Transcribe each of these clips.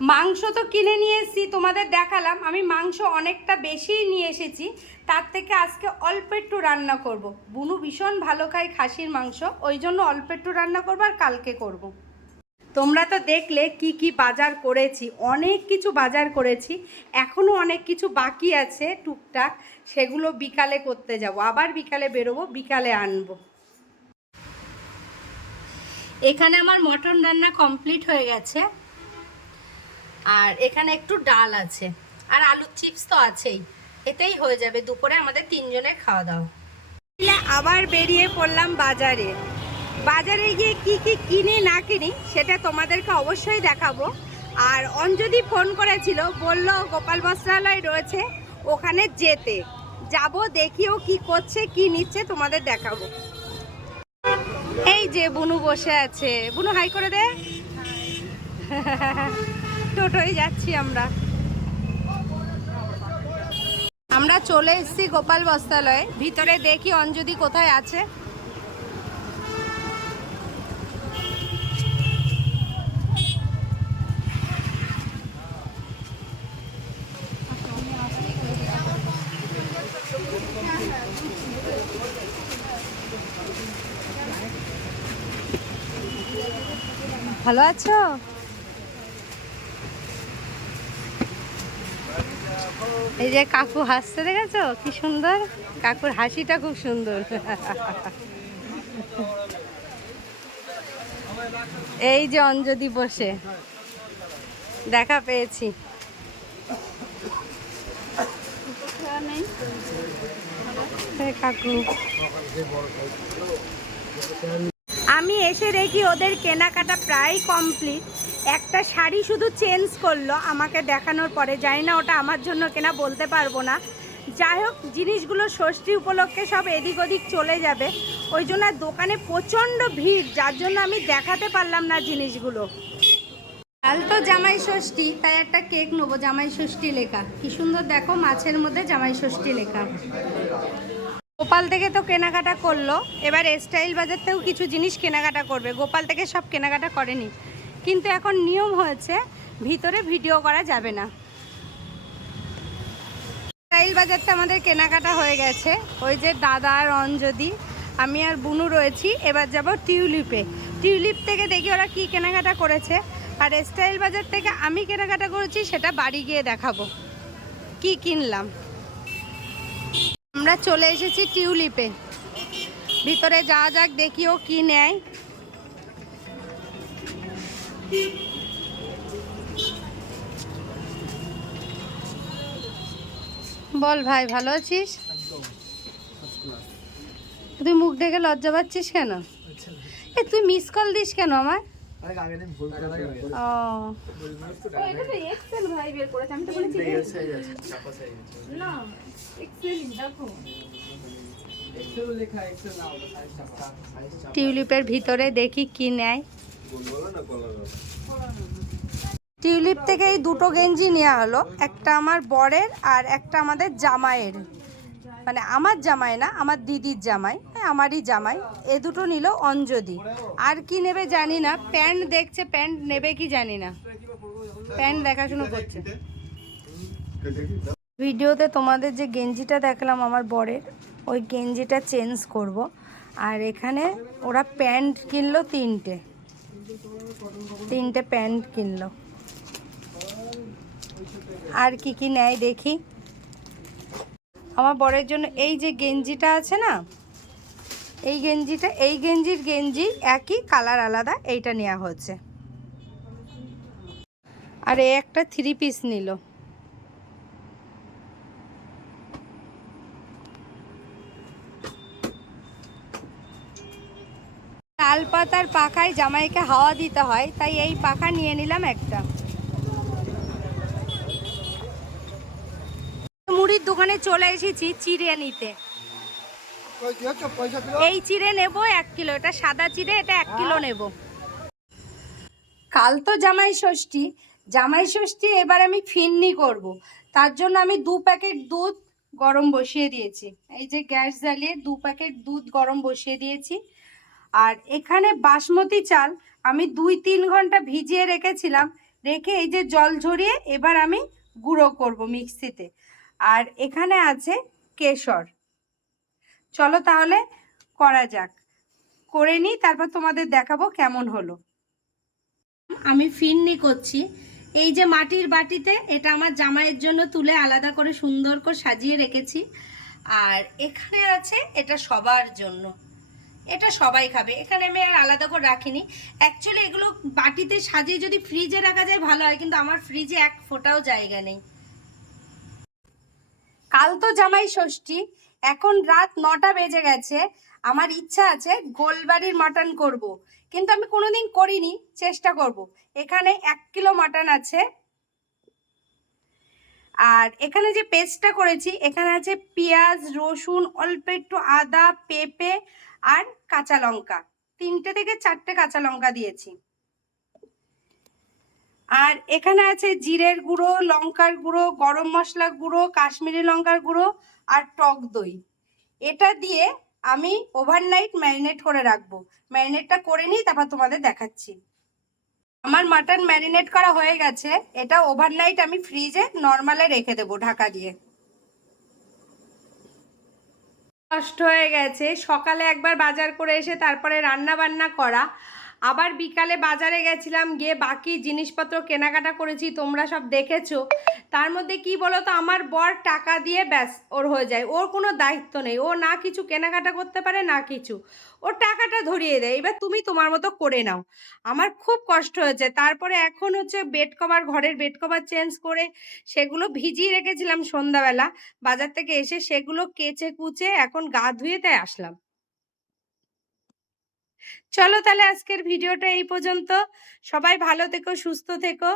মাংস তো কিনে নিয়ে এসেছি, তোমাদের দেখালাম আমি মাংস অনেকটা বেশিই নিয়ে এসেছি, তার থেকে আজকে অল্প একটু রান্না করব। বুনু ভীষণ ভালো খায় খাসির মাংস, ওই জন্য অল্প একটু রান্না করব আর কালকে করব। তোমরা তো দেখলে কি কি বাজার করেছি, অনেক কিছু বাজার করেছি এখনও অনেক কিছু বাকি আছে টুকটাক, সেগুলো বিকালে করতে যাব আবার বিকালে বেরোবো, বিকালে আনব এখানে আমার মটন রান্না কমপ্লিট হয়ে গেছে আর এখানে একটু ডাল আছে। আর আলুর চিপস তো আছেই। এতেই হয়ে যাবে। দুপুরে আমাদের তিনজনের খাওয়া দাওয়া। আবার বেরিয়ে পড়লাম বাজারে। বাজারে গিয়ে কি কি কিনি না কিনি সেটা তোমাদেরকে অবশ্যই দেখাবো। আর অঞ্জলি ফোন করেছিল, বলল গোপাল বস্ত্রালয় রয়েছে, ওখানে যেতে। যাব দেখিও কি করছে, কি নিচ্ছে, তোমাদের দেখাবো। এই যে বুনু বসে আছে। বুনু হাই করে দে। টোটোয় যাচ্ছি আমরা। আমরা চলে এসেছি গোপাল বস্ত্রালয়ে। ভিতরে দেখি অঞ্জলি কোথায় আছে। ভালো আছো? এই যে কাকু হাসছে, দেখেছ? কি সুন্দর? কাকুর হাসিটা খুব সুন্দর। এই যে অঞ্জলি বসে। দেখা পেয়েছি। কাকু। আমি এসে দেখি ওদের কেনাকাটা প্রায় কমপ্লিট একটা শাড়ি শুধু চেঞ্জ করল আমাকে দেখানোর পরে। জানি না ওটা আমার জন্য কেনা বলতে পারব না। যাই হোক, জিনিসগুলো ষষ্ঠী উপলক্ষে সব এদিক ওদিক চলে যাবে। ওই জন্য দোকানে প্রচণ্ড ভিড়, যার জন্য আমি দেখাতে পারলাম না জিনিসগুলো। কাল তো জামাই ষষ্ঠী, তাই একটা কেক নেব, জামাই ষষ্ঠী লেখা। কি সুন্দর দেখো, মাছের মধ্যে জামাই ষষ্ঠী লেখা। গোপাল থেকে তো কেনাকাটা করল, এবার স্টাইল বাজার থেকেও কিছু জিনিস কেনাকাটা করবে। গোপাল থেকে সব কেনাকাটা করেনি। কিন্তু এখন নিয়ম হয়েছে, ভিতরে ভিডিও করা যাবে না। স্টাইল বাজারটা আমাদের কেনাকাটা হয়ে গেছে। ওই যে দাদা আর অঞ্জদি আমি আর বুনু রয়েছি। এবার যাব টিউলিপে। টিউলিপ থেকে দেখি ওরা কি কেনাকাটা করেছে। আর স্টাইল বাজার থেকে আমি কেনাকাটা করেছি, সেটা বাড়ি গিয়ে দেখাবো। কি কিনলাম। আমরা চলে এসেছি টিউলিপে। ভিতরে যা যাক দেখিও কি নেয়। বল ভাই ভালো আছিস? তুই মুখ দেখে লজ্জা পাচ্ছিস কেন? এ তুই মিস কল দিস কেন আমার ও। টিউলিপের ভিতরে দেখি কি নেয়। টিউলিপ থেকে এই দুটো গেঞ্জি নেওয়া হলো একটা আমার বরের আর একটা আমাদের জামাইয়ের। মানে আমার জামাই না আমার দিদির জামাই হ্যাঁ, আমারই জামাই। এ দুটো নিল অঞ্জলি। আর কি নেবে জানি না প্যান্ট দেখছে প্যান্ট নেবে কি জানি না। প্যান্ট দেখাশুনো করছে। ভিডিওতে তোমাদের যে গেঞ্জিটা দেখলাম আমার বরের ওই গেঞ্জিটা চেঞ্জ করব। আর এখানে ওরা প্যান্ট কিনলো তিনটে। তিনটে প্যান্ট কিনলো। আর কি কি নেয় দেখি। আমার বরের জন্য এই যে গেঞ্জিটা আছে না, এই গেঞ্জিটা, এই গেঞ্জির গেঞ্জি একই কালার আলাদা, এইটা নেওয়া হচ্ছে। আর এ একটা থ্রি পিস নিল। পাতার পাখায় জামাইকে হাওয়া দিতে হয় তাই এই পাখা নিয়ে নিলাম একটা। মুড়ির দোকানে চলে এসেছি চিড়ে নিতে এই চিড়ে নেব এক কিলো এটা সাদা চিড়ে এটা এক কিলো নেব। কাল তো জামাই ষষ্ঠী জামাই ষষ্ঠী এবার আমি ফিন্নি করব। তার জন্য আমি দু প্যাকেট দুধ গরম বসিয়ে দিয়েছি। এই যে গ্যাস জ্বালিয়ে দু প্যাকেট দুধ গরম বসিয়ে দিয়েছি। আর এখানে বাসমতি চাল আমি দুই তিন ঘণ্টা ভিজিয়ে রেখেছিলাম। রেখে এই যে জল ঝরিয়ে এবার আমি গুঁড়ো করব মিক্সিতে। আর এখানে আছে কেশর। চলো তাহলে করা যাক। করে নিই, তারপর তোমাদের দেখাবো কেমন হলো। আমি ফিরনি করছি। এই যে মাটির বাটিতে এটা আমার জামাইয়ের জন্য তুলে আলাদা করে সুন্দর করে সাজিয়ে রেখেছি। আর এখানে আছে এটা সবার জন্য। এটা সবাই খাবে। এখানে আমি আর আলাদা করে রাখিনি। অ্যাকচুয়ালি এগুলো বাটিতে সাজিয়ে যদি ফ্রিজে রাখা যায় ভালো হয়, কিন্তু আমার ফ্রিজে এক ফোঁটাও জায়গা নেই। কাল তো জামাই ষষ্ঠী, এখন রাত নটা বেজে গেছে। আমার ইচ্ছা আছে গোলবাড়ির মাটন করব। কিন্তু আমি কোনোদিন করিনি, চেষ্টা করব। এখানে এক কিলো মাটন আছে। আর এখানে যে পেস্টটা করেছি, এখানে আছে পেঁয়াজ, রসুন, অল্প একটু আদা, পেঁপে আর কাঁচা লঙ্কা। তিনটে থেকে চারটে কাঁচা লঙ্কা দিয়েছি। আর এখানে আছে জিরের গুঁড়ো, লঙ্কার গুঁড়ো, গরম মশলা গুঁড়ো, কাশ্মীরি লঙ্কার গুঁড়ো আর টক দই। এটা দিয়ে আমি ওভারনাইট ম্যারিনেট করে রাখব। ম্যারিনেটটা করে নিই তারপর তোমাদের দেখাচ্ছি। আমার মাটন ম্যারিনেট করা হয়ে গেছে। এটা ওভারনাইট আমি ফ্রিজে নর্মালে রেখে দেবো ঢাকা দিয়ে। কষ্ট হয়ে গেছে। সকালে একবার বাজার করে এসে তারপরে রান্না বান্না করা। আবার বিকালে বাজারে গেছিলাম, গিয়ে বাকি জিনিসপত্র কেনাকাটা করেছি, তোমরা সব দেখেছ। তার মধ্যে কি বলো তো আমার বর টাকা দিয়ে ব্যাস, ওর হয়ে যায়। ওর কোনো দায়িত্ব নেই। ও না কিছু কেনাকাটা করতে পারে, না কিছু। ওর টাকাটা ধরিয়ে দেয়। এবার তুমি তোমার মতো করে নাও। আমার খুব কষ্ট হয়েছে। তারপরে এখন হচ্ছে বেড কভার ঘরের বেড কভার চেঞ্জ করে সেগুলো ভিজিয়ে রেখেছিলাম সন্ধ্যাবেলা। বাজার থেকে এসে সেগুলো কেচে কুচে এখন গা ধুয়ে তাই আসলাম। চলো তাহলে আজকের ভিডিওটা এই পর্যন্ত। সবাই ভালো থেকো, সুস্থ থেকো।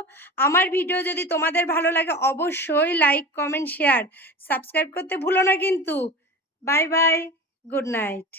আমার ভিডিও যদি তোমাদের ভালো লাগে অবশ্যই লাইক কমেন্ট শেয়ার সাবস্ক্রাইব করতে ভুলো না কিন্তু। Bye bye good night